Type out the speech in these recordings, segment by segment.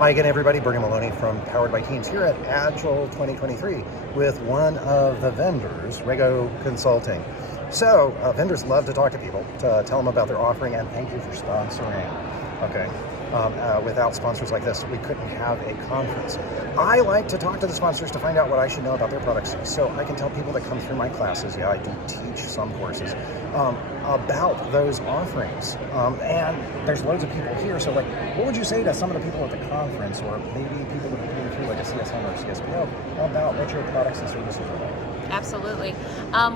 Hi again, everybody. Bernie Maloney from Powered by Teams here at Agile 2023 with one of the vendors, Rego Consulting. So vendors love to talk to people, to tell them about their offering, and thank you for sponsoring. Okay. Without sponsors like this, we couldn't have a conference. I like to talk to the sponsors to find out what I should know about their products, so I can tell people that come through my classes, yeah, I do teach some courses, about those offerings. And there's loads of people here, so like, what would you say to some of the people at the conference, or maybe people that are coming through like a CSM or a CSPO, about what your products and services are like? Absolutely.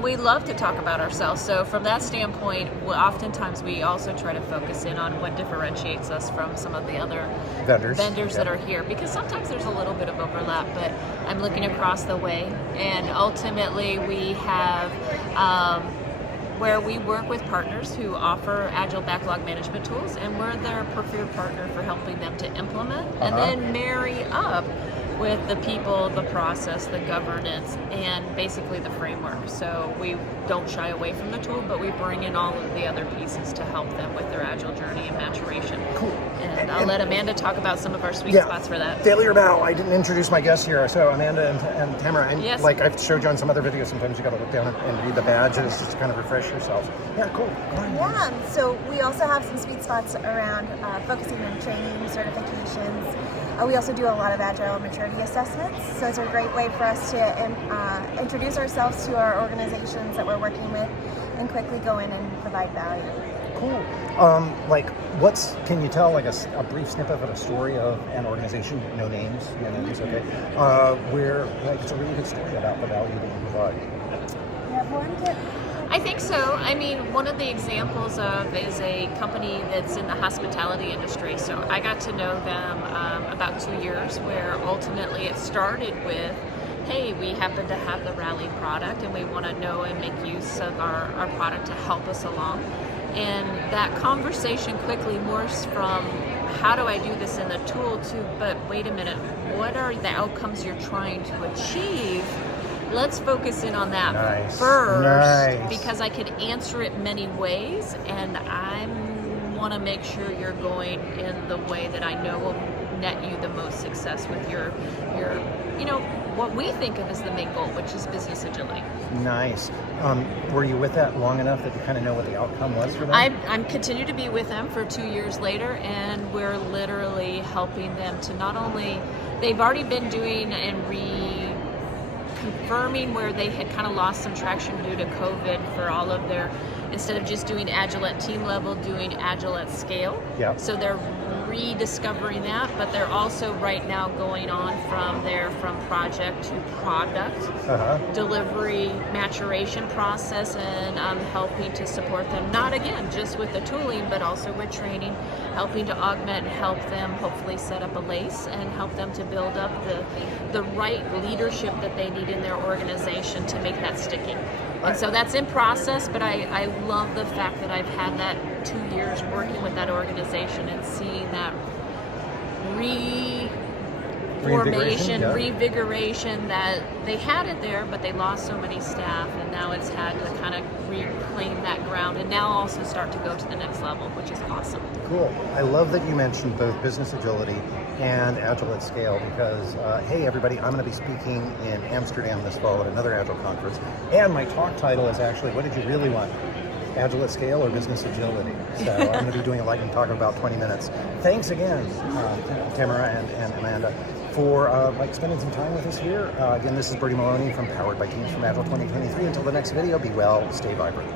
We love to talk about ourselves. So from that standpoint, oftentimes we also try to focus in on what differentiates us from some of the other vendors that are here, because sometimes there's a little bit of overlap, but I'm looking across the way, and ultimately we have where we work with partners who offer Agile backlog management tools, and we're their preferred partner for helping them to implement and then marry up with the people, the process, the governance, and basically the framework. So we don't shy away from the tool, but we bring in all of the other pieces to help them with their Agile journey and maturation. Cool. And I'll let Amanda talk about some of our sweet spots for that. Failure bow. I didn't introduce my guests here. So Amanda and Tamara, and like I've showed you on some other videos, sometimes you got to look down and read the badges just to kind of refresh yourself. Yeah, cool. Go ahead. Yeah, so we also have some sweet spots around focusing on training, certifications. We also do a lot of Agile maturity assessments, so it's a great way for us to introduce ourselves to our organizations that we're working with and quickly go in and provide value. Cool. Can you tell like a brief snippet of a story of an organization, no names, okay, where like it's a really good story about the value that you provide? You have one tip? I think so. I mean, one of the examples of is a company that's in the hospitality industry. So I got to know them about 2 years, where ultimately it started with, hey, we happen to have the Rally product and we want to know and make use of our product to help us along. And that conversation quickly morphs from, how do I do this in the tool, to, but wait a minute, what are the outcomes you're trying to achieve? Let's focus in on that first, because I can answer it many ways, and I want to make sure you're going in the way that I know will net you the most success with your what we think of as the main goal, which is business agility. Nice. Were you with that long enough that you kind of know what the outcome was for them? I'm continue to be with them for 2 years later, and we're literally helping them to not only, they've already been doing and confirming where they had kind of lost some traction due to COVID for all of their, instead of just doing Agile at team level, doing Agile at scale. Yeah. So they're rediscovering that, but they're also right now going on from project to product delivery maturation process, and I'm helping to support them, not again just with the tooling, but also with training, helping to augment and help them hopefully set up a LACE and help them to build up the right leadership that they need in their organization to make that sticky. And so that's in process, but I love the fact that I've had that 2 years working with that organization and seeing that revigoration that they had it there, but they lost so many staff, and now it's had to kind of reclaim that ground and now also start to go to the next level, which is awesome. Cool. I love that you mentioned both business agility and Agile at scale, because hey everybody, I'm going to be speaking in Amsterdam this fall at another Agile conference, and my talk title is actually, what did you really want? Agile at scale or business agility? So I'm going to be doing a lightning talk of about 20 minutes. Thanks again, Tamara and Amanda, for spending some time with us here. Again, this is Bernie Maloney from Powered by Teams from Agile 2023. Until the next video, be well, stay vibrant.